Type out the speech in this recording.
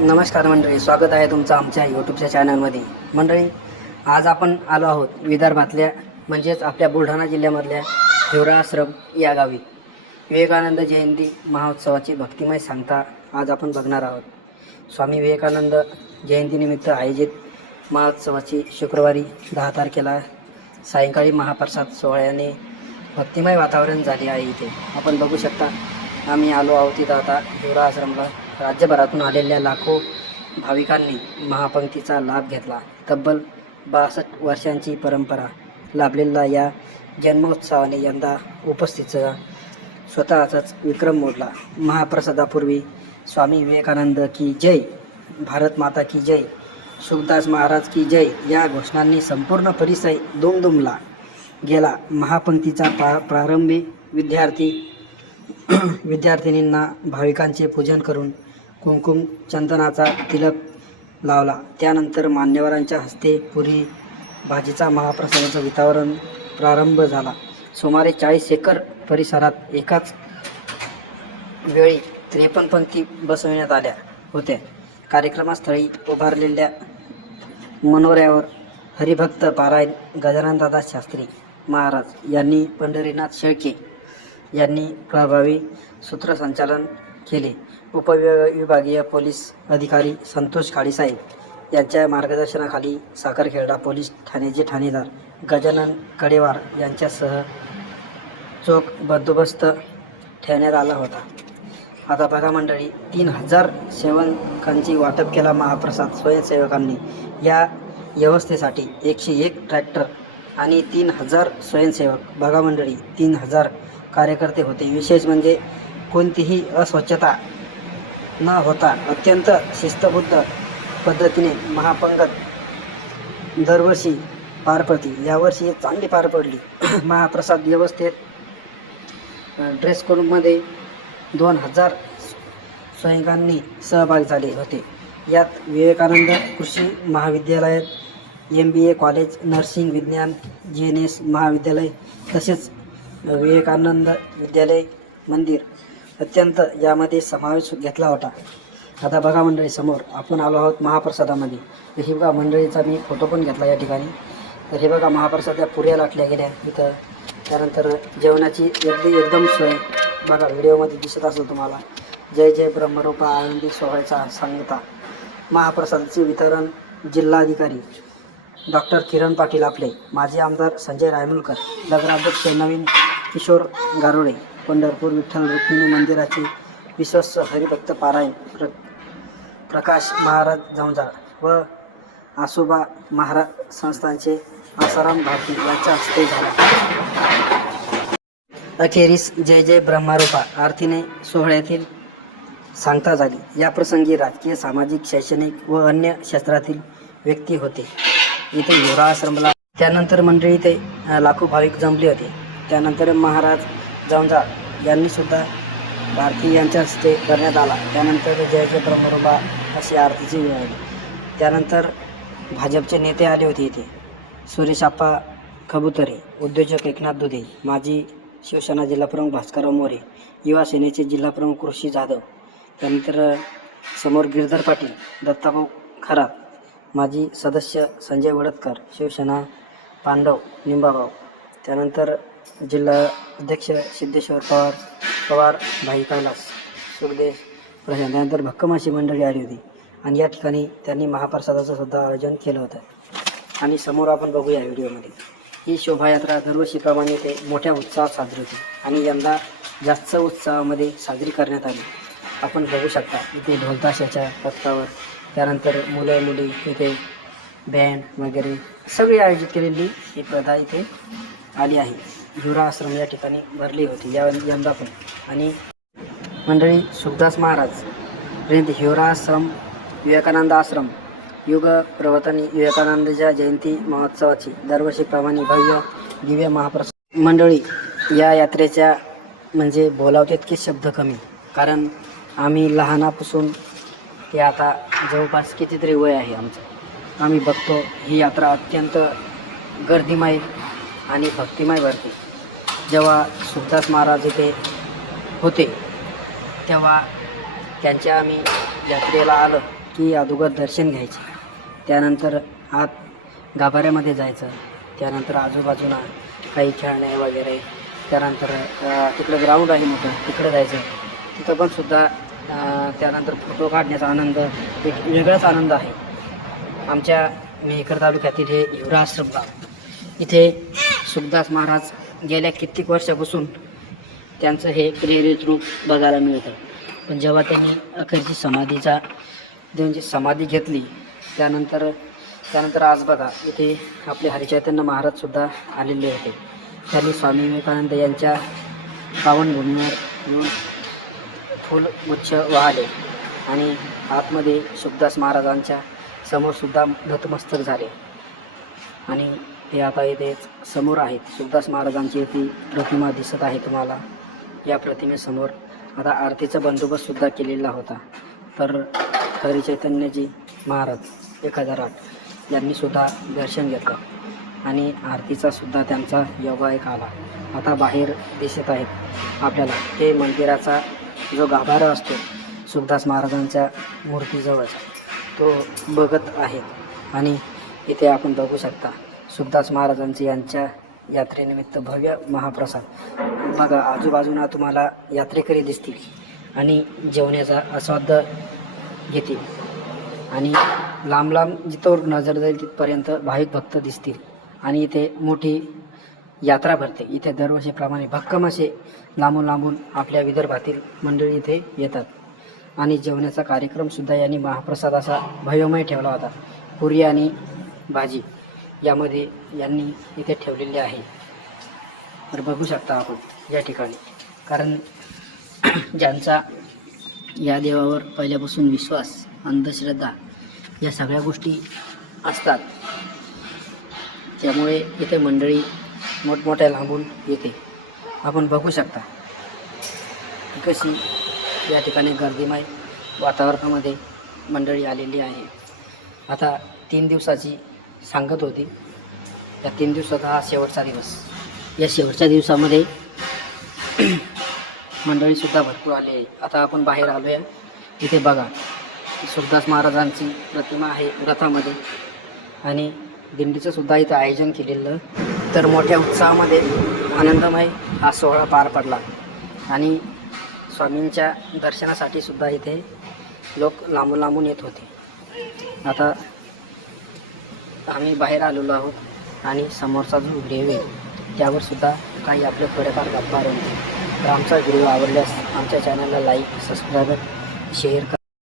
नमस्कार मंडळी स्वागत आहे तुमचं आमच्या यूट्यूबच्या चॅनलमध्ये मंडळी आज आपण आलो आहोत विदर्भातल्या म्हणजेच आपल्या बुलढाणा जिल्ह्यामधल्या हिवराश्रम या गावी. विवेकानंद जयंती महोत्सवाची भक्तिमय सांगता आज आपण बघणार आहोत. स्वामी विवेकानंद जयंतीनिमित्त आयोजित महोत्सवाची शुक्रवारी दहा तारखेला सायंकाळी महाप्रसाद सोहळ्याने भक्तिमय वातावरण झाले आहे इथे. आपण बघू शकता आम्ही आलो आहोत इथं आता हिवरा आश्रमला राज्यभरातून आलेल्या लाखो भाविकांनी महापंक्तीचा लाभ घेतला. तब्बल बासष्ट वर्षांची परंपरा लाभलेला या जन्मोत्सवाने यंदा उपस्थितीचा स्वतःचाच विक्रम मोडला. महाप्रसादापूर्वी स्वामी विवेकानंद की जय भारत माता की जय सुखदास महाराज की जय या घोषणांनी संपूर्ण परिसर दुमदुमला गेला. महापंक्तीचा पा प्रारंभी विद्यार्थी विद्यार्थिनींना भाविकांचे पूजन करून कुंकुम चंदनाचा तिलक लावला. त्यानंतर मान्यवरांच्या हस्ते पुरी भाजीचा महाप्रसादाचं वितरण प्रारंभ झाला. सुमारे चाळीस एकर परिसरात एकाच वेळी त्रेपन्न पंक्ती बसविण्यात आल्या होत्या. कार्यक्रमास्थळी उभारलेल्या मनोऱ्यावर हरिभक्त पारायण गजाननदादा शास्त्री महाराज यांनी पंढरीनाथ शेळके यांनी प्रभावी सूत्रसंचालन केले. उपविभागीय पोलीस अधिकारी संतोष काळीसाहेब यांच्या मार्गदर्शनाखाली साखरखेडा पोलीस ठाण्याचे ठाणेदार गजानन कडेवार यांच्यासह चोख बंदोबस्त ठेवण्यात आला होता. आता बघा मंडळी तीन हजार सेवकांची वाटप केला महाप्रसाद स्वयंसेवकांनी. या व्यवस्थेसाठी एकशे एक ट्रॅक्टर आणि तीन हजार स्वयंसेवक. बघा मंडळी तीन हजार कार्यकर्ते होते. विशेष म्हणजे कोणतीही अस्वच्छता न होता. अत्यंत शिस्तबद्ध पद्धतीने महापंगत दरवर्षी पार पडते यावर्षी चांगली पार पडली. महाप्रसाद व्यवस्थेत ड्रेस कोडमध्ये दोन हजार स्वयंकांनी सहभाग झाले होते. यात विवेकानंद कृषी महाविद्यालयात M B A college nursing विज्ञान जी एन एस महाविद्यालय तसेच विवेकानंद विद्यालय मंदिर अत्यंत यामध्ये समावेश घेतला होता. आता बघा मंडळी समोर आपण आलो आहोत महाप्रसादामध्ये. तर हे बघा मंडळीचा मी फोटो पण घेतला या ठिकाणी. तर हे बघा महाप्रसाद या पुऱ्या लाटल्या गेल्या इथं. त्यानंतर जेवणाची एकदम एकदम सोय. बघा व्हिडिओमध्ये दिसत असेल तुम्हाला. जय जय ब्रह्मरूपा आनंदी सोहळ्याचा सांगता. महाप्रसादाचे वितरण जिल्हाधिकारी डॉक्टर किरण पाटील आपले. माजी आमदार संजय रायमुलकर. नगराध्यक्ष नवीन किशोर गारोडे. पंढरपूर विठ्ठल रुक्मिणी मंदिराचे विश्वस्त हरिभक्त पारायण प्र प्रकाश महाराज झंझाळ व आसोबा महाराज संस्थांचे आसाराम भारती यांच्या हस्ते झाला. अखेरीस जय जय ब्रह्मारूपा आरतीने सोहळ्यातील सांगता झाली. या प्रसंगी राजकीय सामाजिक शैक्षणिक व अन्य क्षेत्रातील व्यक्ती होते. इथे युवरा आश्रमला त्यानंतर मंडळी ते लाखो भाविक जमले होते. त्यानंतर महाराज जवंजाळ यांनीसुद्धा भारती यांच्या हस्ते करण्यात आला. त्यानंतर जय जय अशी आरतीची वेळ आली. त्यानंतर भाजपचे नेते आले होते इथे. सुरेशाप्पा खबुतरे उद्योजक एकनाथ दुधे माजी शिवसेना जिल्हाप्रमुख भास्करराव मोरे युवा सेनेचे जिल्हाप्रमुख कृषी जाधव त्यानंतर समोर गिरधर पाटील दत्ताभाऊ खरात माजी सदस्य संजय वडतकर शिवसेना पांडव निंबाभाऊ त्यानंतर जिल्हा अध्यक्ष सिद्धेश्वर पवार पवार भाई कैलास सुखदेश प्रशांत. त्यानंतर भक्कमाशी मंडळी आली होती. आणि या ठिकाणी त्यांनी महाप्रसादाचं सुद्धा आयोजन केलं होतं. आणि समोर आपण बघूया व्हिडिओमध्ये. ही शोभायात्रा दरवर्षीप्रमाणे ते मोठ्या उत्साहात साजरी होती. आणि यंदा जास्त उत्साहामध्ये साजरी करण्यात आली. आपण बघू शकता इथे ढोलताशाच्या पथकावर त्यानंतर मुलं मुली इथे बँड वगैरे सगळी आयोजित केलेली ही प्रथा इथे आली आहे. हिवरा आश्रम या ठिकाणी भरली होती या यंदा पण. आणि मंडळी सुखदास महाराज पर्यंत हिवरा आश्रम विवेकानंद आश्रम युग प्रवर्तनी विवेकानंदच्या जयंती महोत्सवाची दरवर्षीप्रमाणे भव्य दिव्य महाप्रसाद. मंडळी या यात्रेच्या म्हणजे बोलावते इतके शब्द कमी कारण आम्ही लहानापासून ते आता जवळपास कितीतरी वय आहे आमचं. आम्ही बघतो ही यात्रा अत्यंत गर्दीमय आणि भक्तिमय भरते. जेव्हा सुखदास महाराज इथे होते तेव्हा त्यांच्या आम्ही यात्रेला आलं की अगोदर दर्शन घ्यायचे. त्यानंतर आत गाभाऱ्यामध्ये जायचं. त्यानंतर आजूबाजूला काही खेळणे वगैरे. त्यानंतर तिकडं ग्राउंड आहे मोठं तिकडं जायचं. तिथं पण सुद्धा त्यानंतर फोटो काढण्याचा आनंद एक वेगळाच आनंद आहे. आमच्या मेहकर तालुक्यातील हे युवराश्रम गाव. इथे सुखदास महाराज गेल्या कित्येक वर्षापासून त्यांचं हे प्रेरित रूप बघायला मिळतं. पण जेव्हा त्यांनी अखेरची समाधीचा त्यांची समाधी घेतली त्यानंतर त्यानंतर आज बघा इथे आपले हरिचैतन्य महाराजसुद्धा आलेले होते. त्यांनी स्वामी विवेकानंद यांच्या पावनभूमीवर येऊन फुल गुच्छ वाहले आणि आतमध्ये सुखदास महाराजांच्या समोरसुद्धा नतमस्तक झाले. आणि हे आता इथे समोर आहेत. सुखदास महाराजांची ती प्रतिमा दिसत आहे तुम्हाला. या प्रतिमेसमोर आता आरतीचा बंदोबस्तसुद्धा केलेला होता. तर हरी चैतन्यजी महाराज एक हजार आठ यांनी सुद्धा दर्शन घेतलं आणि आरतीचा सुद्धा त्यांचा एक आला. आता बाहेर दिसत आहेत आपल्याला. हे मंदिराचा जो गाभारा असतो सुखदास महाराजांच्या मूर्तीजवळचा तो बघत आहे आणि इथे आपण बघू शकता सुखदास महाराजांचे यांच्या यात्रेनिमित्त भव्य महाप्रसाद. बघा आजूबाजूला तुम्हाला यात्रेकरी दिसतील आणि जेवण्याचा आस्वाद घेतील. आणि लांब लांब जिथं नजर जाईल तिथपर्यंत भाविक भक्त दिसतील. आणि इथे मोठी यात्रा भरते. इथे दरवर्षीप्रमाणे भक्कम असे लांबून लांबून आपल्या विदर्भातील मंडळी इथे येतात. आणि जेवणाचा कार्यक्रमसुद्धा यांनी महाप्रसाद असा भव्यमय ठेवला होता. पुरी आणि भाजी. यामध्ये यांनी इथे ठेवलेले आहे. तर बघू शकता आपण या ठिकाणी. कारण ज्यांचा या देवावर पहिल्यापासून विश्वास अंधश्रद्धा या सगळ्या गोष्टी असतात त्यामुळे इथे मंडळी मोठमोठ्या लांबून येते. आपण बघू शकता कशी या ठिकाणी गर्दीमय वातावरणामध्ये मंडळी आलेली आहे. आता तीन दिवसाची सांगत होती. या तीन दिवसाचा हा शेवटचा दिवस. या शेवटच्या दिवसामध्ये मंडळीसुद्धा भरपूर आली. आहे आता आपण बाहेर आलो आहे इथे बघा सुखदास महाराजांची प्रतिमा आहे रथामध्ये. आणि दिंडीचं सुद्धा इथं आयोजन केलेलं. तर मोठ्या उत्साहामध्ये आनंदमय हा सोहळा पार पडला. आणि स्वामींच्या दर्शनासाठी सुद्धा इथे लोक लांबून लांबून येत होते. आता आम्ही बाहेर आलेलो आहोत आणि समोरचा जो व्हिडिओ आहे त्यावर सुद्धा काही आपले थोडेफार गप्पा रंगते तर आमचा व्हिडिओ आवडल्यास आमच्या चॅनलला लाईक सबस्क्राईब शेअर करा.